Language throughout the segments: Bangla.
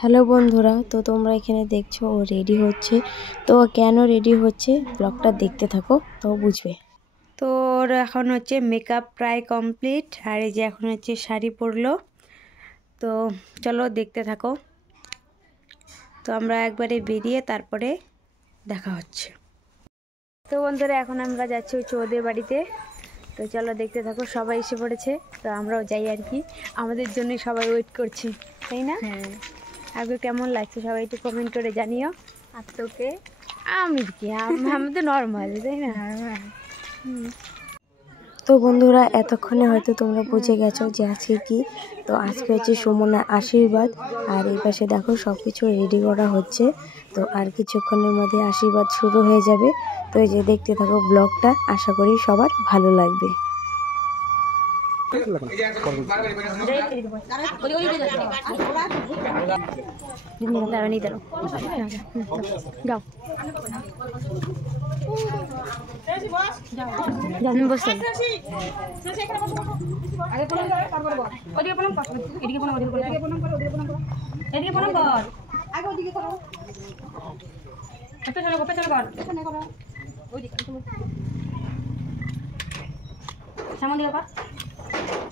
হ্যালো বন্ধুরা, তো তোমরা এখানে দেখছো ও রেডি হচ্ছে। তো কেন রেডি হচ্ছে ব্লগটা দেখতে থাকো, তো বুঝবে। তো ওর এখন হচ্ছে মেকআপ প্রায় কমপ্লিট, আর এই যে এখন হচ্ছে শাড়ি পরলো। তো চলো দেখতে থাকো। তো আমরা একবারে বেরিয়ে তারপরে দেখা হচ্ছে। তো বন্ধুরা এখন আমরা যাচ্ছি হচ্ছে ওদের বাড়িতে। তো চলো দেখতে থাকো, সবাই এসে পড়েছে। তো আমরাও যাই আর কি, আমাদের জন্যই সবাই ওয়েট করছে, তাই না? হ্যাঁ। আগে কেমন লাগছে সবাই একটু কমেন্ট করে জানিও। আর তোকে আমি কি আমি তো নর্মাল, তাই না? তো বন্ধুরা এতক্ষণে হয়তো তোমরা বুঝে গেছো যে আজকে কি। তো আজকে হচ্ছে সুমনার আশীর্বাদ, আর এই পাশে দেখো সব কিছু রেডি করা হচ্ছে। তো আর কিছুক্ষণের মধ্যে আশীর্বাদ শুরু হয়ে যাবে। তো এই যে দেখতে থাকো ব্লগটা, আশা করি সবার ভালো লাগবে। সামনে দিকে কর,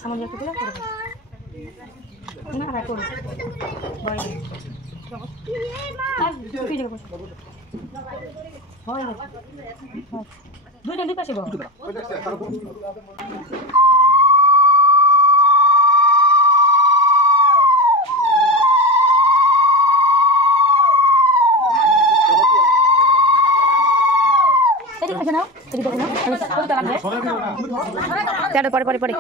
সামনে দিকে করে করে না আর করো বল আর কি জায়গা বসে হয় দুইটা দুই পাশে বল। পরে পরে পরে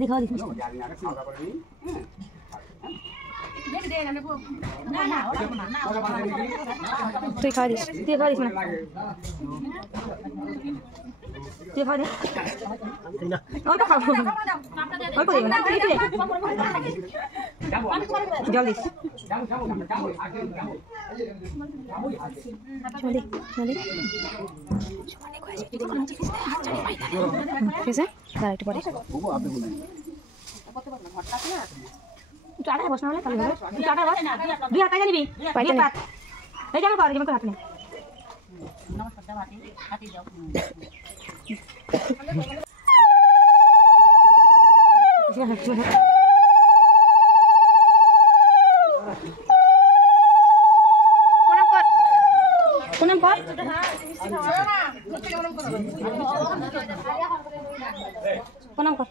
दिखा दी তুই খাওয়া দিস, তুই খাওয়া দিস না, তুই খাওয়া দে অল্প খাবো, অল্প দেবে না জল দিস। ঠিক আছে, একটু পরে চাটা বস না হলে তাহলে হবে। চাটা বস, দুই হাত কাজে নিবি, পাইতে না এই যেমন করে যেমন করে হাত নে। নমস্কার হাতে হাতে দাও। প্রণাম কর, প্রণাম কর।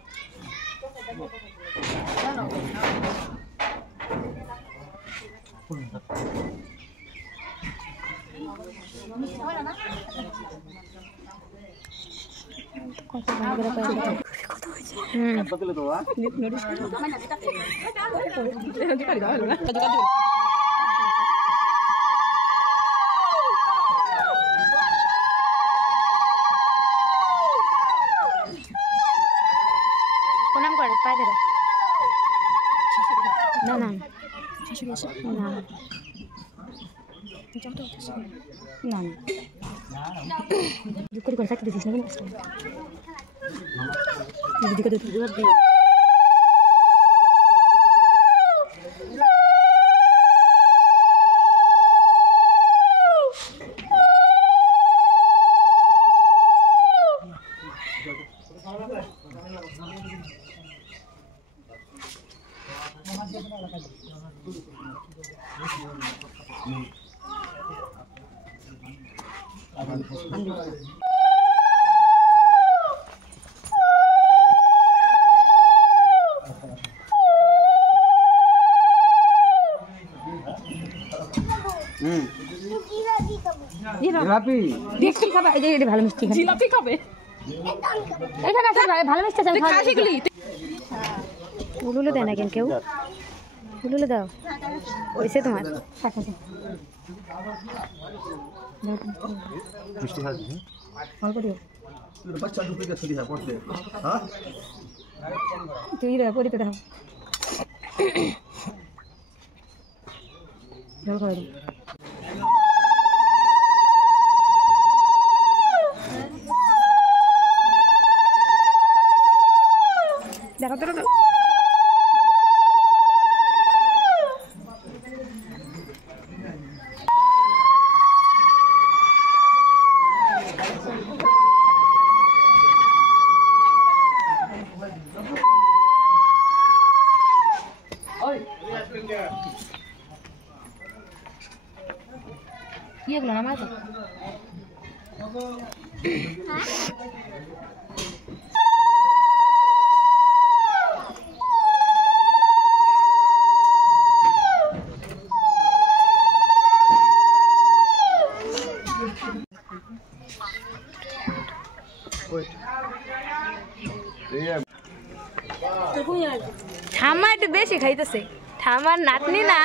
প্রণাম করে পায়ে ধরে না না না না না দুঃখ করে থাকতে দিস না জিলাপি দেখছি খাবে, এই যে ভালো মিষ্টি খাবে, জিলাপি খাবে এখানে আছে ভালো মিষ্টি আছে খাসি গুলি উলুলে দেয় না কেন কেউ, উলুলে দাও ওইসে তোমার মিষ্টি খাস অল্প দিও বাচ্চা ঢুকে গেছে দিহা পড়তে হ্যাঁ তুই রে পড়তে দাও জল করে দাও দেখো তো কি এগুলো নামাজ ঠাম্মা একটু বেশি খাইতেছে ঠাম্মার নাতনি না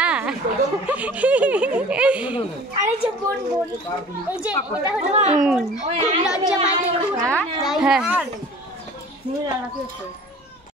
আরে যে বোন বোন এই যে এটা হলো বোন খুব লজ্জা পায় দেখো হ্যাঁ নীল আলাদা